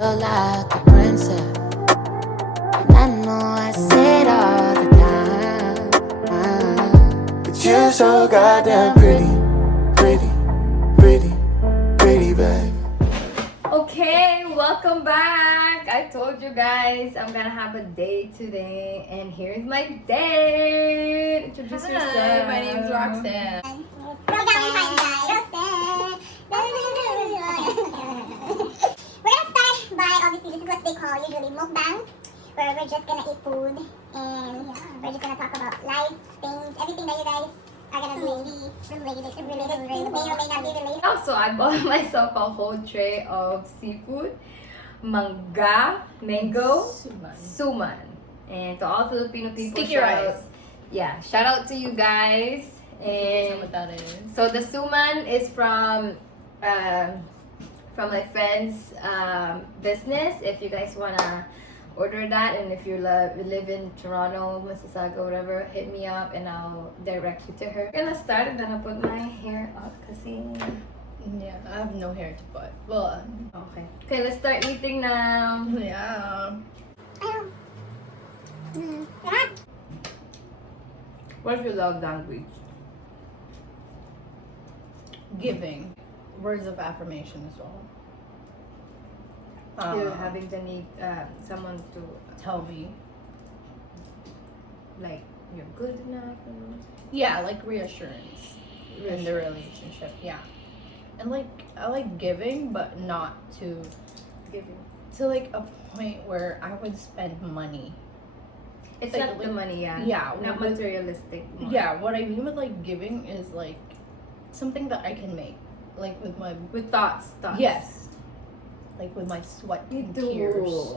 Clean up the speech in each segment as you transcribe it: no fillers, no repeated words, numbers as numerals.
Like a princess, and I know I say it all the time. But you're so goddamn pretty, babe. Okay, welcome back. I told you guys I'm gonna have a date today, and here's my date. Introduce yourself. My name's Roxanne. We're gonna start by, obviously, this is what they call usually mukbang, where we're just gonna eat food and we're just gonna talk about life, things, everything that you guys are gonna be related to, may or may not be related. Also, I bought myself a whole tray of seafood, mango, suman. And to all Filipino people, Sticky shout rice. out, yeah, shout out to you guys. And What that is. so the suman is from my friend's business. If you guys wanna order that, and if you live in Toronto, Mississauga, whatever, hit me up and I'll direct you to her. I'm gonna start and then I'll put my hair up kasi Yeah, I have no hair to put. Well, okay. Okay, let's start eating now. yeah. What's your love language? Giving. Words of affirmation as well. You're having to need someone to Tell me. like you're good enough. Yeah, like reassurance in the relationship. Yeah. And like, I like giving, but not to like a point where I would spend money. It's Like, not the money, yeah. Yeah, Not with- materialistic. Yeah, what I mean with like giving is like something that I can make. Like with my With thoughts. Yes. Like with my sweat and tears.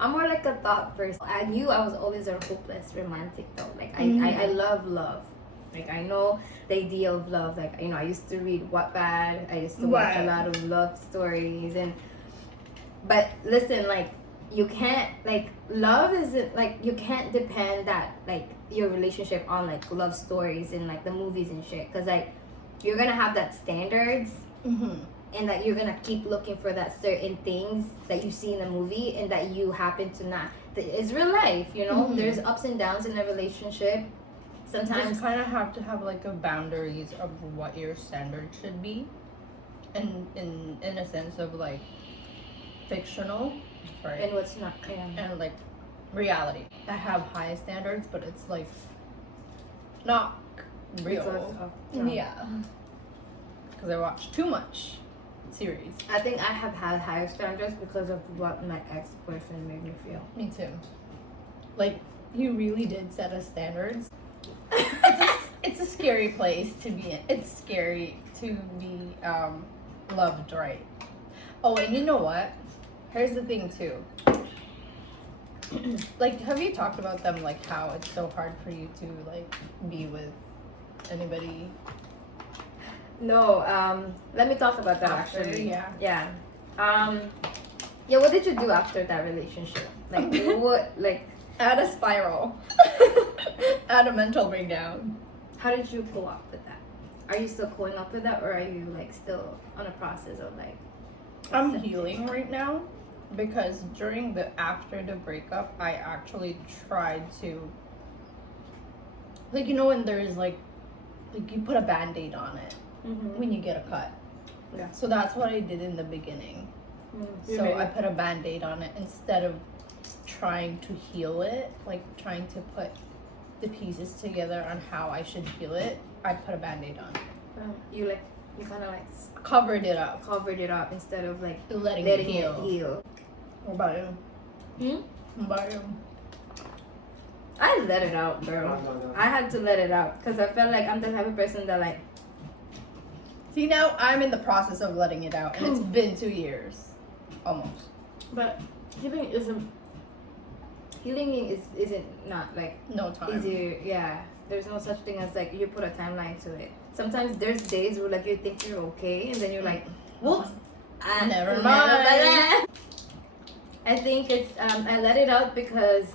I'm more like a thought person. I knew I was always a hopeless romantic though. Like I love love. Like I know the idea of love. Like I used to read Wattpad. I used to watch a Right. lot of love stories but listen, like you can't like love isn't like you can't depend that like your relationship on like love stories and like the movies and shit, because like you're gonna have that standards Mm-hmm. and that you're gonna keep looking for that certain things that you see in the movie and that you happen to not. It's real life, you know. Mhm. There's ups and downs in a relationship. You Sometimes kind of have to have like a boundaries of what your standard should be, and in a sense of like fictional, right? and what's not. Yeah. And like reality. I have high standards, but it's like not real. Because of- Yeah, because I watch too much series. I think I have had higher standards because of what my ex-boyfriend made me feel. Me too. Like you really did set us standards. It's a scary place to be in. It's scary to be loved right. Oh, and you know what? Here's the thing too. Like, have you talked about them? Like how it's so hard for you to like be with anybody? No, let me talk about that After, actually. yeah. Yeah. Yeah, what did you do after that relationship? Like what like At a spiral. At a mental breakdown. how did you go up with that? Are you still going up with that, or are you like still on a process of like I'm accepting? healing right now because after the breakup, I actually tried to, like, you know, when there's like you put a band-aid on it Mhm. when you get a cut. Yeah. So that's what I did in the beginning. You So made I it- put a band-aid on it instead of trying to heal it, like trying to put the pieces together on how I should heal it. I put a band-aid on it. you kind of like Covered it up. covered it up instead of like Letting letting it it heal. heal. What about you? Hmm? What about you? I let it out, girl. I had to let it out because I felt like I'm the type of person that like See, now I'm in the process of letting it out, and it's been 2 years. Almost. But healing isn't not like No time. easier. Yeah, there's no such thing as like you put a timeline to it. Sometimes there's days where like you think you're okay, and then you're like, whoops, Never mind. I think it's I let it out because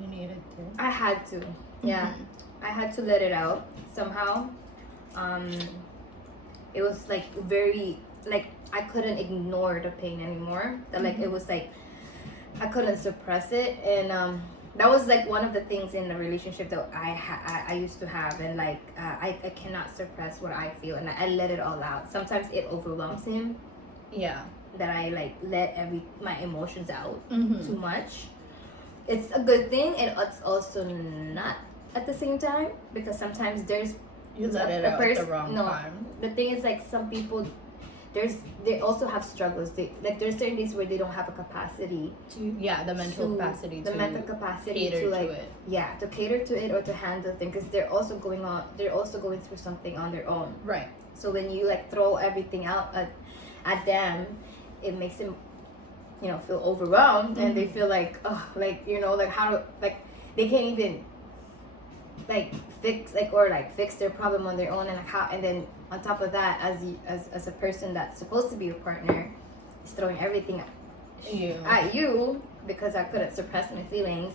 You needed to. I had to. Yeah, I had to let it out somehow. It was like very like I couldn't ignore the pain anymore. That like it was like I couldn't suppress it, and that was like one of the things in the relationship that I used to have, and like I cannot suppress what I feel, and I let it all out. Sometimes it overwhelms him. Yeah. That I like let my emotions out Mm-hmm. too much. It's a good thing, and it's also not at the same time, because sometimes there's You let it out at the wrong time. The thing is, like, some people they also have struggles. There's certain days where they don't have a capacity The mental capacity cater to like to it. yeah, to cater to it or to handle things, because they're also going through something on their own. Right. So when you like throw everything out at them, it makes them, you know, feel overwhelmed, and they feel like, oh, like, you know, like how, like they can't even like fix their problem on their own, and like how, and then on top of that, as a person that's supposed to be your partner, is throwing everything at you because I couldn't suppress my feelings.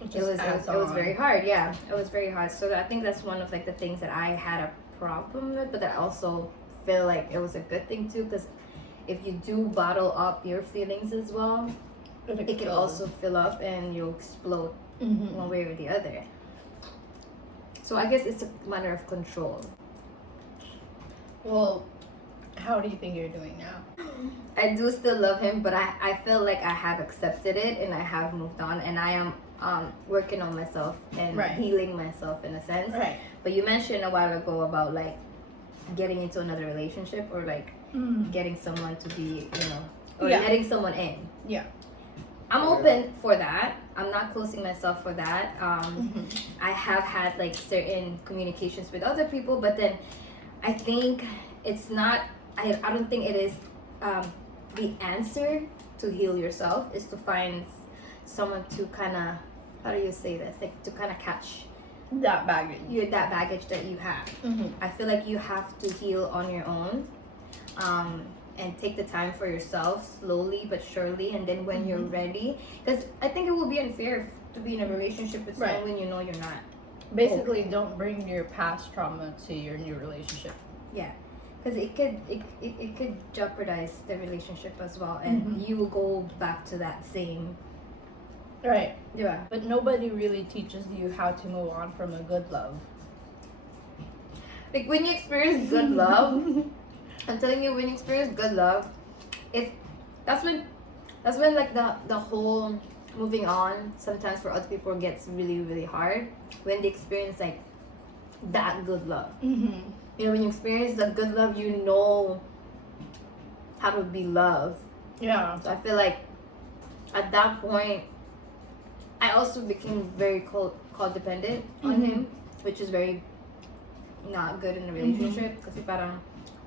It was very hard. Yeah, it was very hard. So I think that's one of like the things that I had a problem with, but I also feel like it was a good thing too, because if you do bottle up your feelings as well, it can also fill up and you'll explode one way or the other. So I guess it's a matter of control. Well, how do you think you're doing now? I do still love him, but I feel like I have accepted it and I have moved on, and I am working on myself and healing myself in a sense. Right. But you mentioned a while ago about like getting into another relationship, or like getting someone to be, you know, or letting someone in. Yeah. I'm open for that. I'm not closing myself for that. I have had like certain communications with other people, but then I think it's not, I don't think it is the answer to heal yourself is to find someone to kind of, how do you say this? Like to kind of catch that baggage. That baggage that you have. I feel like you have to heal on your own. And take the time for yourself, slowly but surely, and then when you're ready, because I think it will be unfair to be in a relationship with someone when you know you're not. Basically, don't bring your past trauma to your new relationship. Yeah, because it could jeopardize the relationship as well, and you will go back to that same. Right. Yeah. But nobody really teaches you how to move on from a good love. Like when you experience good love. I'm telling you, when you experience good love, that's when like the whole moving on sometimes for other people gets really, really hard, when they experience like that good love. You know, when you experience the good love, you know how to be loved. Yeah. So I feel like at that point, I also became very codependent on him, which is very not good in a relationship, because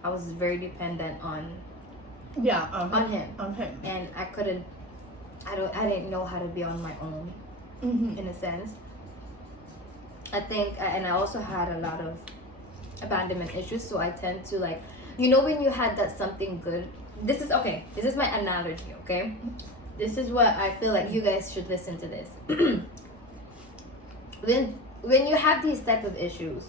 I was very dependent on him, and I didn't know how to be on my own, in a sense. I think, and I also had a lot of abandonment issues, so I tend to like, you know, when you had that something good. This is my analogy, okay? This is what I feel like you guys should listen to this. When you have these type of issues,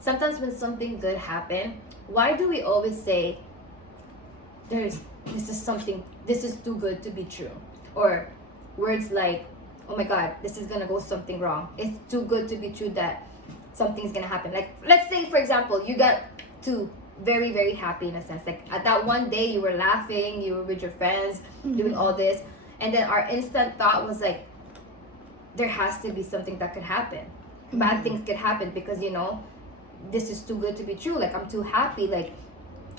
sometimes when something good happens, why do we always say this is too good to be true? Or words like, oh my god, this is gonna go something wrong. It's too good to be true that something's gonna happen. Like, let's say, for example, you got two very, very happy in a sense. Like, at that one day, you were laughing, you were with your friends, doing all this. And then our instant thought was like, there has to be something that could happen. Bad things could happen because, you know, this is too good to be true. Like, I'm too happy. Like,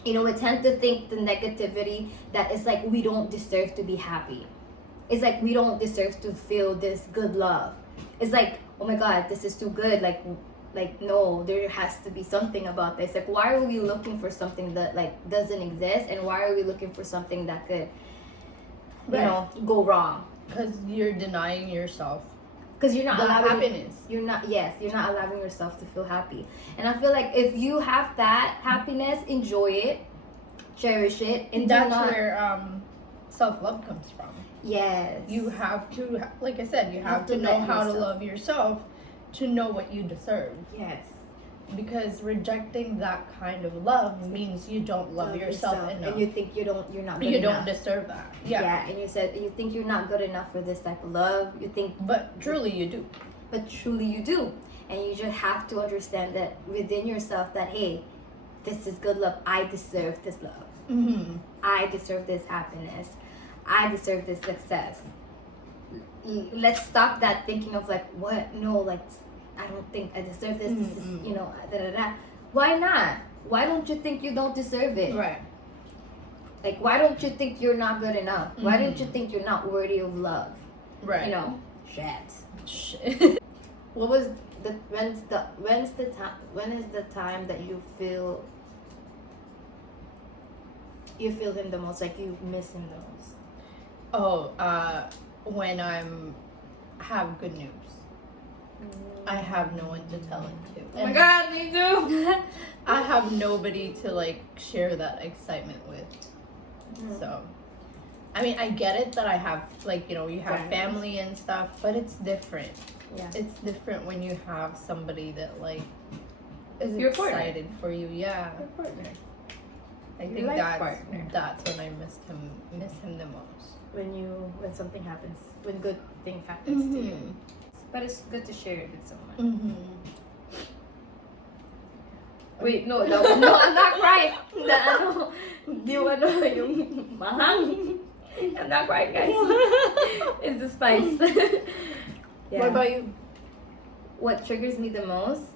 you know, we tend to think the negativity that it's like we don't deserve to be happy. It's like we don't deserve to feel this good love. It's like, oh my god, this is too good. Like no, there has to be something about this. Like, why are we looking for something that like doesn't exist, and why are we looking for something that could, you know, go wrong? Because you're denying yourself. Because you're not allowing happiness. You're not allowing yourself to feel happy. And I feel like if you have that happiness, enjoy it, cherish it, and that's where self-love comes from. Yes. You have to, like I said, you have to know how to love yourself to know what you deserve. Yes. because rejecting that kind of love means you don't love yourself enough, and you think you're not good you enough. don't deserve that. Yeah. And you said you think you're not good enough for this type of love. You think, But truly you do. but truly you do, and you just have to understand that within yourself that, hey, this is good love. I deserve this love. Mm-hmm. I deserve this happiness. I deserve this success. Let's stop that thinking of like, what? No, like, I don't think I deserve this. This is, you know, da da da. Why not? Why don't you think you don't deserve it? Right. Like, why don't you think you're not good enough? Why don't you think you're not worthy of love? Right. You know, Shit. what was when is the time that you feel him the most, like you miss him the most? Oh, when have good news. I have no one to tell it to. Oh my god, me too. I have nobody to like share that excitement with. So, I mean, I get it that I have, like, you know, you have family and stuff, but it's different. Yeah. It's different when you have somebody that like is Your excited for you. Yeah. Your partner. I Your think life that's partner. when I miss him the most. When something happens, when good thing happens to you. But it's good to share it with someone. Mm-hmm. Wait, no, I'm not crying. Di ba yung mahang? I'm not crying, guys. It's the spice. Yeah. What about you? What triggers me the most?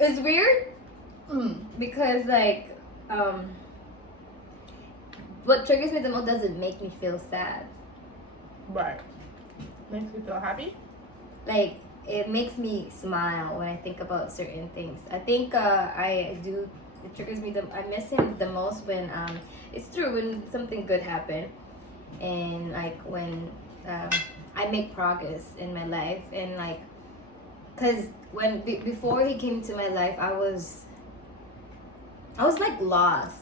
It's weird because like what triggers me the most doesn't make me feel sad. Right. Makes you feel happy? Like it makes me smile when I think about certain things. I think it triggers me I miss him the most when it's true when something good happened, and like when I make progress in my life, and like because before he came to my life I was like lost.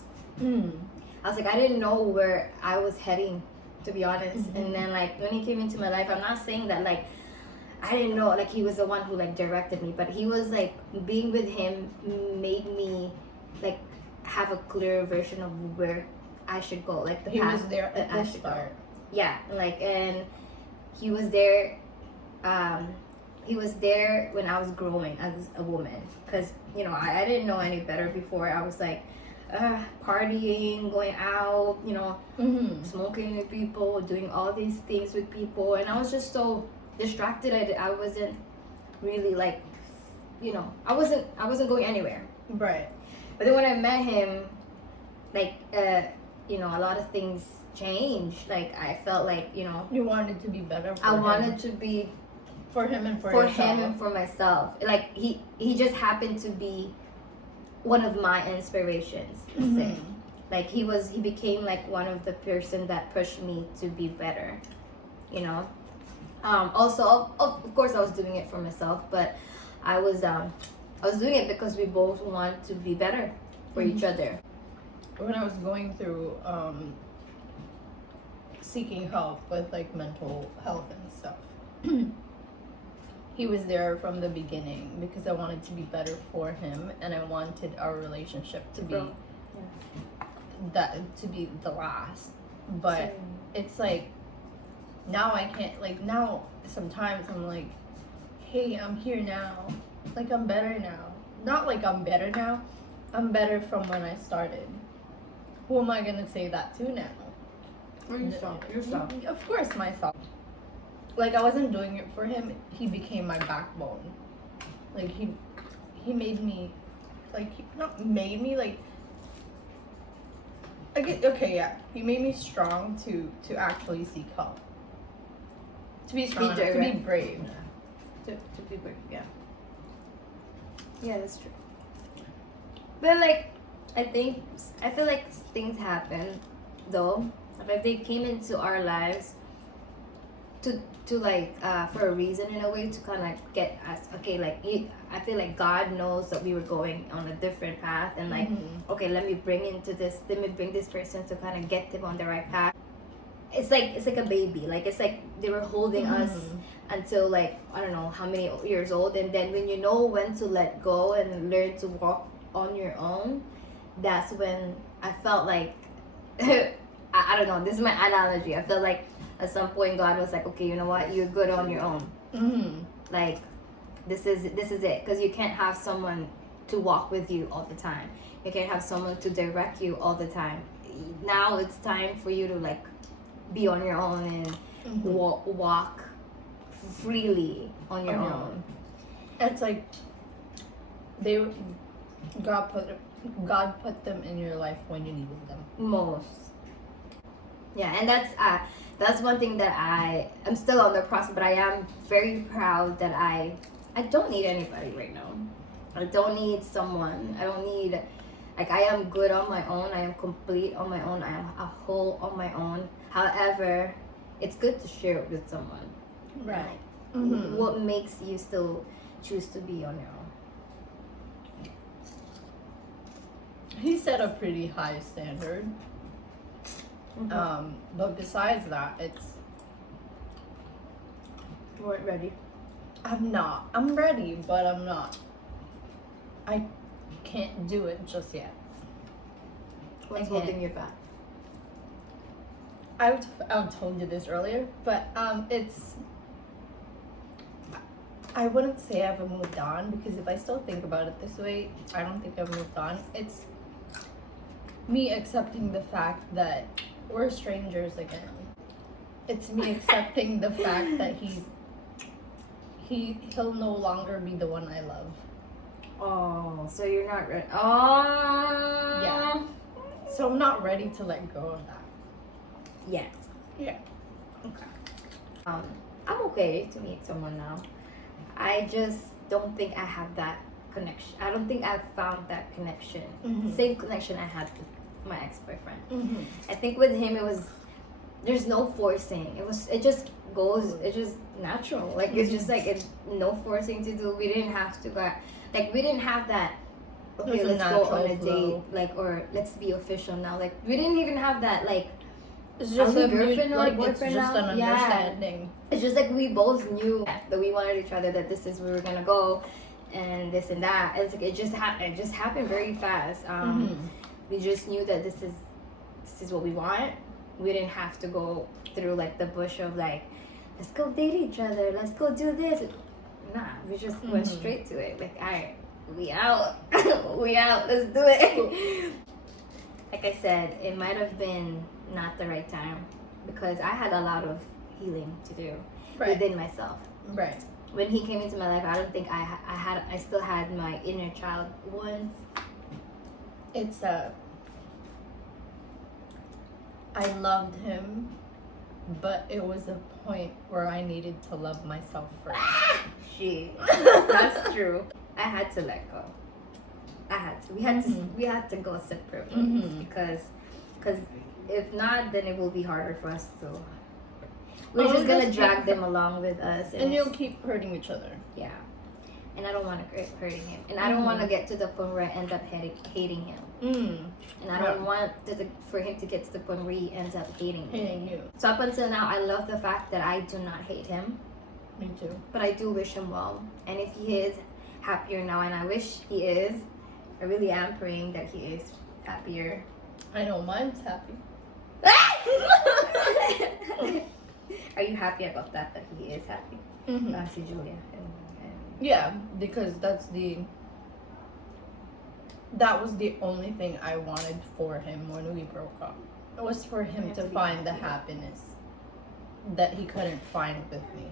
I was like, I didn't know where I was heading, to be honest. And then like when he came into my life, I'm not saying that like I didn't know, like he was the one who like directed me, but he was like, being with him made me like have a clear version of where I should go, like the He path was there that at I the should go. start. Yeah, like, and he was there when I was growing as a woman, because you know I didn't know any better before. I was like partying, going out, you know, smoking with people, doing all these things with people, and I was just so distracted. I wasn't really like, you know, I wasn't going anywhere. Right. But then when I met him, like you know, a lot of things changed. Like I felt like, you know, You wanted to be better for I him. wanted to be For him and for for yourself. him and for myself. Like he just happened to be one of my inspirations. Let's say. Like he became like one of the person that pushed me to be better, you know. Also of course I was doing it for myself, but I was doing it because we both want to be better for each other. When I was going through seeking help with like mental health and stuff, he was there from the beginning because I wanted to be better for him, and I wanted our relationship to be the last. But it's like now I can't, like, now sometimes I'm like, hey, I'm here now, like I'm better now. Not like I'm better now, I'm better from when I started. Who am I gonna say that to now? Yourself. Of course, myself. Like, I wasn't doing it for him. He became my backbone. Like, he made me, like, not made me, like, okay, yeah. He made me strong to actually seek help. To be strong, to be brave. To be brave, yeah. Yeah, that's true. But like, I feel like things happen, though. Like they came into our lives to like for a reason, in a way, to kind of get us, okay, like I feel like God knows that we were going on a different path, and like, okay, let me bring this person to kind of get them on the right path. it's like a baby. Like it's like they were holding us Mm-hmm. until like I don't know how many years old, and then when you know when to let go and learn to walk on your own, that's when I felt like I don't know. This is my analogy. I felt like at some point God was like, okay, you know what? You're good on your own. Mm-hmm. Like this is it, because you can't have someone to walk with you all the time. You can't have someone to direct you all the time. Now it's time for you to like be on your own and walk freely on your own. It's like God put them in your life when you needed them. Most. Yeah, and that's one thing that I'm still on the process, but I am very proud that I don't need anybody right now. I don't need someone. I don't need, like, I am good on my own. I am complete on my own. I am a whole on my own. However, it's good to share it with someone. Right. What makes you still choose to be on your own? He set a pretty high standard. But besides that, You weren't ready. I'm not. I'm ready, but I'm not. I can't do it just yet. What's Okay. holding you back? I've told you this earlier, but I wouldn't say I've moved on, because if I still think about it this way, I don't think I've moved on. It's me accepting the fact that we're strangers again. It's me accepting the fact that he'll no longer be the one I love. Oh, so you're not ready. Oh. Yeah. So I'm not ready to let go of that. Yet. Yeah. I'm okay to meet someone now. I just don't think I have that connection. I don't think I've found that connection. Mhm. Same connection I had with my ex-boyfriend. Mm-hmm. I think with him there's no forcing. It just goes, it's just natural. Like it's just like it's no forcing to do. We didn't have to go, like we didn't have that, okay, It was a let's go on a natural date, flow. like, or let's be official now. Like we didn't even have that, like It's just Are we a girlfriend or like it's boyfriend just now? an Yeah. understanding. it's just like we both knew that we wanted each other, that this is where we're gonna go and this and that. It's like it just happened very fast. We just knew that this is what we want. We didn't have to go through like the bush of like, let's go date each other, let's go do this. Nah, we just went straight to it. Like, all right, we out. We out, let's do it. Like I said, it might have been not the right time because I had a lot of healing to do within myself. Right. When he came into my life, I don't think I still had my inner child once. It's I loved him, but it was a point where I needed to love myself first. That's true. I had to let go. I had to. We had to go separate ways because if not, then it will be harder for us to. We're just gonna drag them along with us, and you'll keep hurting each other. Yeah, and I don't want to keep hurting him, and I don't want to get to the point where I end up hating him. And I don't want for him to get to the point where he ends up hating you. So up until now, I love the fact that I do not hate him. Me too. But I do wish him well. And if he is happier now, and I wish he is, I really am praying that he is happier. I know mine's happy. Are you happy about that he is happy? See Julia. Yeah, because that was the only thing I wanted for him when we broke up. It was for him to find the happiness that he couldn't find with me.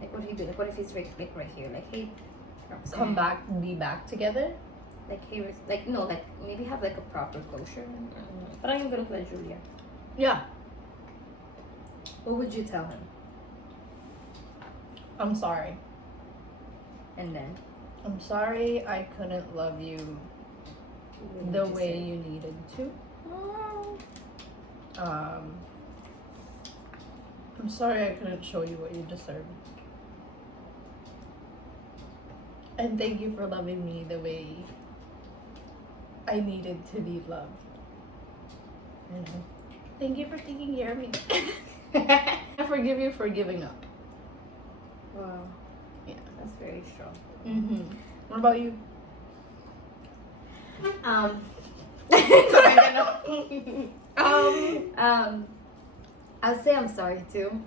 Like what he do? Like what if he's right here? Like, hey, Roxanne. Come back, be back together. Like, hey, like no, like maybe have like a proper closure. But I am gonna play Julia. Yeah. What would you tell him? I'm sorry. And then? I'm sorry I couldn't love you the way you needed to. I'm sorry I couldn't show you what you deserve. And thank you for loving me the way I needed to be loved. Thank you for taking care of me. I forgive you for giving up. Wow, Yeah. that's very strong. Mm-hmm. What about you? I'll say I'm sorry too.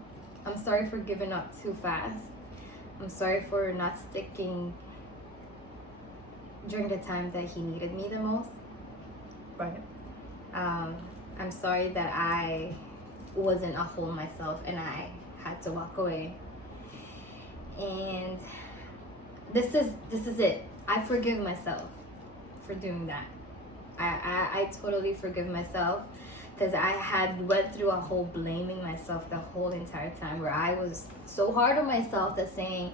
I'm sorry for giving up too fast. I'm sorry for not sticking during the time that he needed me the most. Right. I'm sorry that I wasn't a whole myself and I had to walk away. And this is it. I forgive myself for doing that. I totally forgive myself because I had went through a whole blaming myself the whole entire time where I was so hard on myself that saying,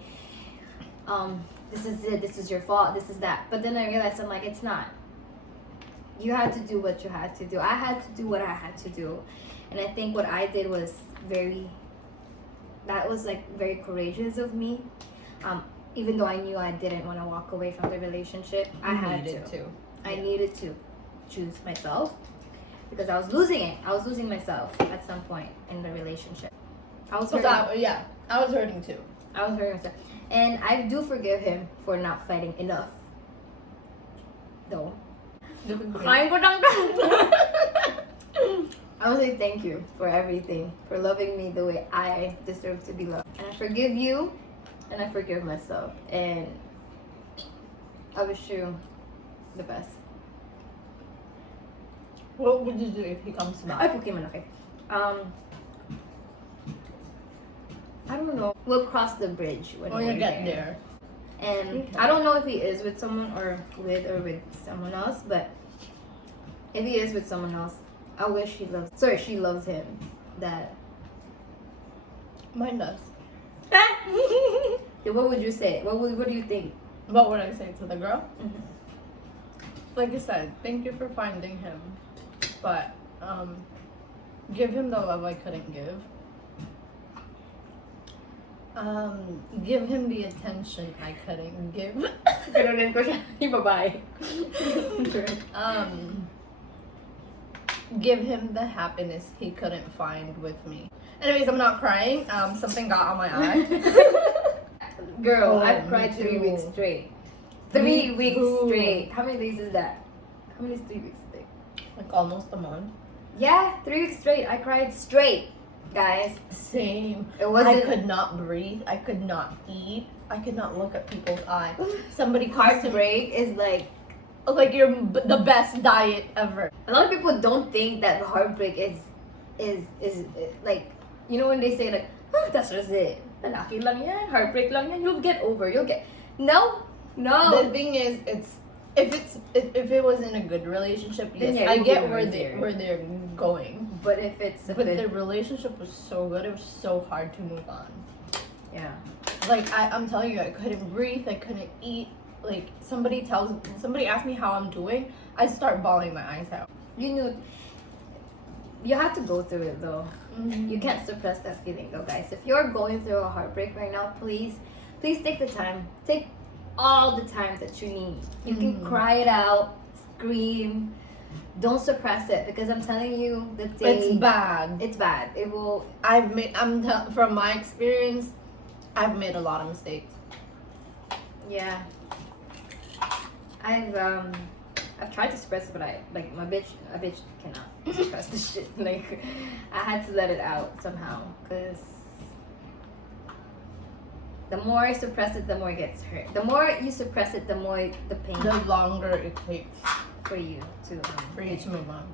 this is it, this is your fault, this is that. But then I realized I'm like, it's not. You had to do what you had to do. I had to do what I had to do. And I think what I did was very courageous of me. Even though I knew I didn't want to walk away from the relationship, I had to. I needed to choose myself because I was losing it. I was losing myself at some point in the relationship. I was hurting. I was hurting too. I was hurting myself. And I do forgive him for not fighting enough. Though. I would say thank you for everything, for loving me the way I deserve to be loved. And I forgive you, and I forgive myself. And I wish you the best. What would you do if he comes Ay, back? Pokemon, okay. I don't know. We'll cross the bridge when When we're you get there. And Okay. I don't know if he is with someone or with someone else, but if he is with someone else, I wish she loves him. That. Mine does. Yeah, what would you say? What do you think? What would I say to the girl? Mhm. Like I said, thank you for finding him, but give him the love I couldn't give. Give him the attention I couldn't give. Ganunin ko siya. Yung babae. Give him the happiness he couldn't find with me. Anyways, I'm not crying. Something got on my eye. Girl, Oh, I've cried me 3 too. weeks straight. 3 weeks too. straight. How many days is that? How many is 3 weeks straight? Like almost a month. Yeah, 3 weeks straight. I cried straight, guys. Same. It I wasn't could not breathe. I could not eat. I could not look at people's eyes. Somebody comes to me heartbreak is like you're the best diet ever. a lot of people don't think that heartbreak is like, you know, when they say like, oh, that's just it. Lalaki lang yan, heartbreak lang yan. You'll get over. No. The thing is, if it was in a good relationship, Then yes, yeah, I you'll get get where they're going. But if it's a But good, the relationship was so good, it was so hard to move on. yeah. Like I'm telling you, I couldn't breathe, I couldn't eat. Like somebody asked me how I'm doing, I start bawling my eyes out. You have to go through it though. You can't suppress that feeling though, guys. If you're going through a heartbreak right now, please take the time. Take all the time that you need. You can cry it out, scream. Don't suppress it because I'm telling you, the day It's bad. It's bad. It will. From my experience, I've made a lot of mistakes. Yeah. I've tried to suppress it, but a bitch cannot suppress this shit. Like, I had to let it out somehow, cause the more I suppress it, the more it gets hurt. The more you suppress it, the more the pain The longer it takes for you to move on.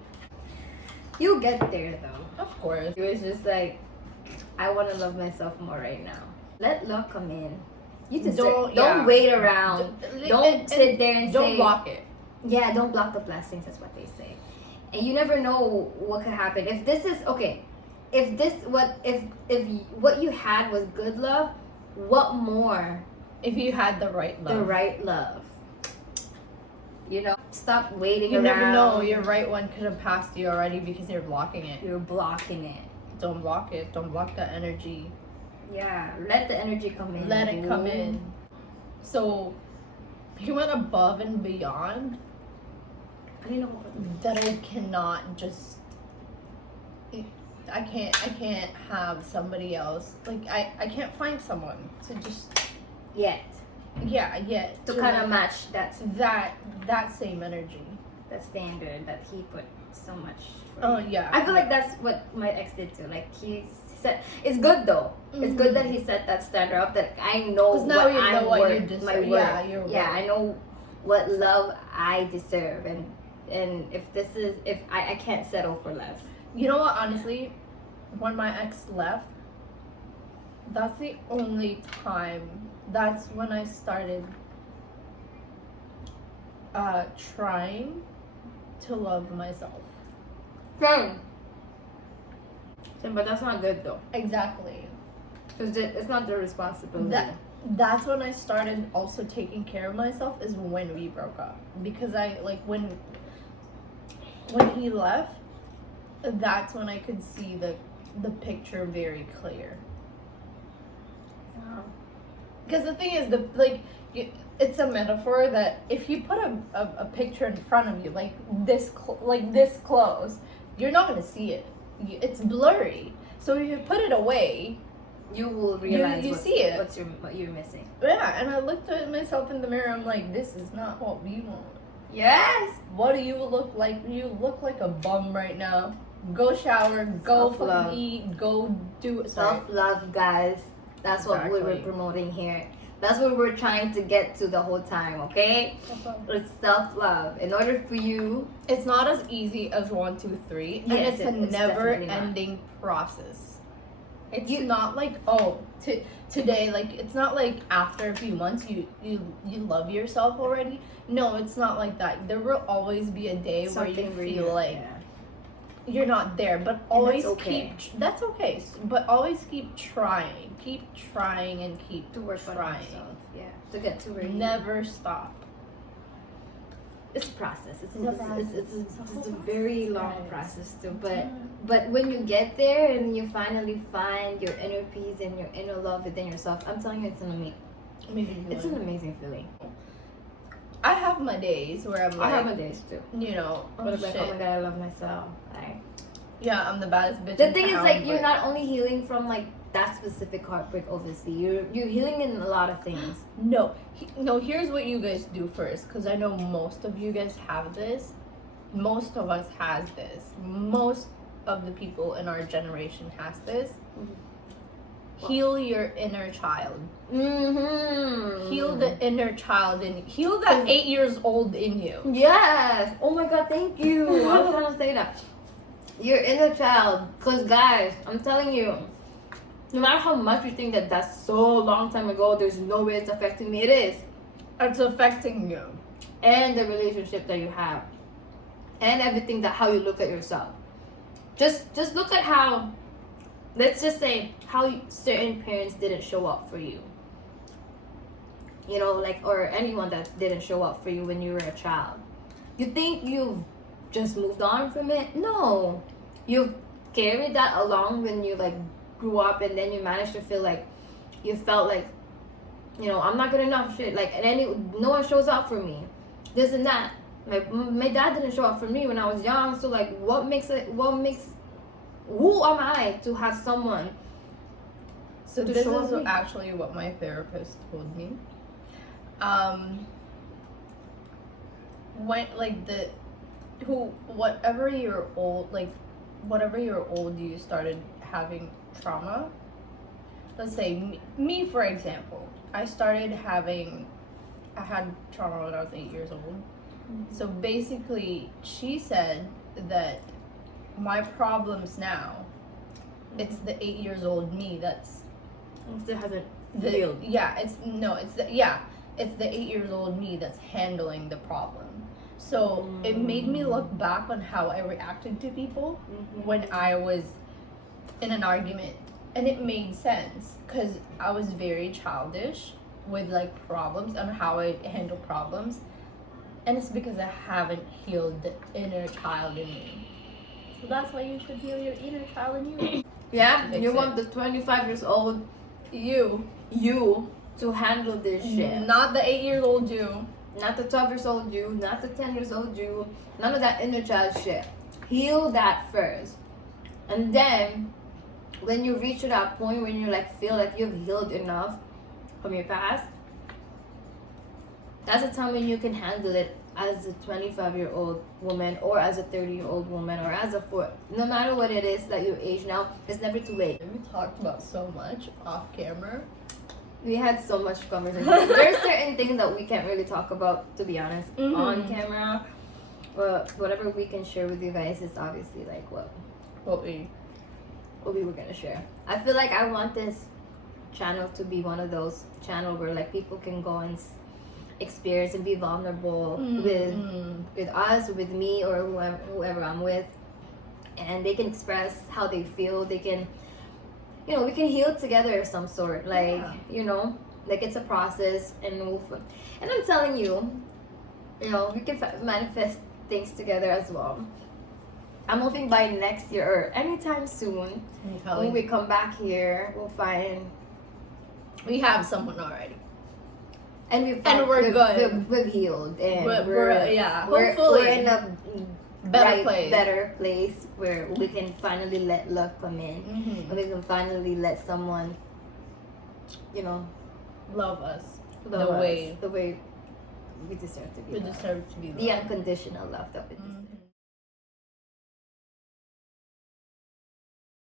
You'll get there though. Of course. It was just like, I want to love myself more right now. Let love come in. You just don't wait around. Don't sit there and don't say, block it. Yeah, don't block the blessings. That's what they say. And you never know what could happen. If this is okay, if what you had was good love, what more? If you had the right love. The right love. You know, stop waiting You around. never know. Your right one could have passed you already because you're blocking it. You're blocking it. Don't block it. Don't block that energy. Yeah, let the energy come in. Let it come in. So, he went above and beyond that I cannot just. I can't have somebody else. Like I can't find someone to just Yet. yet To kind of match that same energy. that standard that he put so much for Oh you. yeah. I feel like that's what my ex did too. Like he said, it's good though. It's good that he set that standard up. That I know 'Cause now what you know I'm what worth. you deserve. My worth. Yeah, your worth. I know what love I deserve, and if I can't settle for less. You know what? Honestly, when my ex left, that's the only time. That's when I started trying to love myself. Same, but that's not good though. Exactly. Because it's not the responsibility. That's when I started also taking care of myself, is when we broke up. Because I like when he left, that's when I could see the picture very clear. Wow. Because the thing is, it's a metaphor that if you put a picture in front of you like this close, you're not gonna see it. It's blurry. So if you put it away, You will realize you see it. What you're missing. Yeah. And I looked at myself in the mirror. I'm like, this is not what we want. Yes. What do you look like? You look like a bum right now. Go shower. Go Self-love. fucking eat. Go do it. Self-love, guys. That's what we were Exactly. promoting here. That's what we're trying to get to the whole time, okay? It's self-love. In order for you, It's not as easy as 1, 2, 3, and Yes, it's a it's definitely not. never-ending process. It's You- not like today. Like it's not like after a few months you love yourself already. No, it's not like that. There will always be a day where you feel like you're not there, but always okay. That's okay. But always keep trying and keep to work on trying. yourself. Yeah. To get to where you Never stop. It's a process. It's It's a process. it's a very long Guys. process too. But when you get there and you finally find your inner peace and your inner love within yourself, I'm telling you, it's an amazing feeling. I have my days where I'm like, I have my days too. you know, But I'm like, shit. oh my god, I love myself. Like, Yeah, I'm the baddest bitch. the in thing is, town, like, you're but- not only healing from like that specific heartbreak. Obviously, you're healing in a lot of things. No, no. Here's what you guys do first, because I know most of you guys have this. Most of us has this. Most of the people in our generation has this. Heal your inner child. Mm-hmm. Heal the inner child and heal that 8 years old in you. Yes. Oh my god, thank you. I was gonna say that. Your inner child. Because, guys, I'm telling you, no matter how much you think that that's so long time ago, there's no way it's affecting me. It is. It's affecting you. And the relationship that you have. And everything that how you look at yourself. Just look at how, let's just say, how certain parents didn't show up for you. You know, like, or anyone that didn't show up for you when you were a child. You think you've just moved on from it? No. You've carried that along when you, like, grew up, and then you managed to feel like, you felt like, you know, I'm not good enough, shit. Like, and then no one shows up for me. This and that. Like, my dad didn't show up for me when I was young, so, like, who am I to have someone? So To this show is up me. actually what my therapist told me. When whatever you're old, you started having trauma. Let's say me for example, I had trauma when I was 8 years old. So basically, she said that my problems now, it's the 8 years old me that's Still hasn't the, healed. it's the 8 years old me that's handling the problem. So it made me look back on how I reacted to people when I was in an argument, and it made sense because I was very childish with like problems and how I handle problems, and it's because I haven't healed the inner child in me. So that's why you should heal your inner child in you. Yeah, Fix you it. want the 25 years old you to handle this shit. Not the 8 years old you. Not the 12 years old you, not the 10 years old you, none of that inner child shit. Heal that first. And then when you reach to that point when you like feel like you've healed enough from your past, that's the time when you can handle it as a 25-year-old woman or as a 30-year-old woman or as a no matter what it is that your age now, it's never too late. We talked about so much off camera. We had so much conversation. There's certain things that we can't really talk about, to be honest, on camera. But whatever we can share with you guys is obviously like what we were gonna share. I feel like I want this channel to be one of those channels where like people can go and experience and be vulnerable with us, with me, or whoever I'm with, and they can express how they feel. They can, we can heal together of some sort. Like like it's a process, and I'm telling you, we can manifest things together as well. I'm hoping by next year or anytime soon, when we come back here, we'll find we have someone already. And we're good. We've healed, and hopefully we're in a better place where we can finally let love come in, and we can finally let someone, love us the way we deserve to be. We deserve to be loved. The unconditional love that we deserve.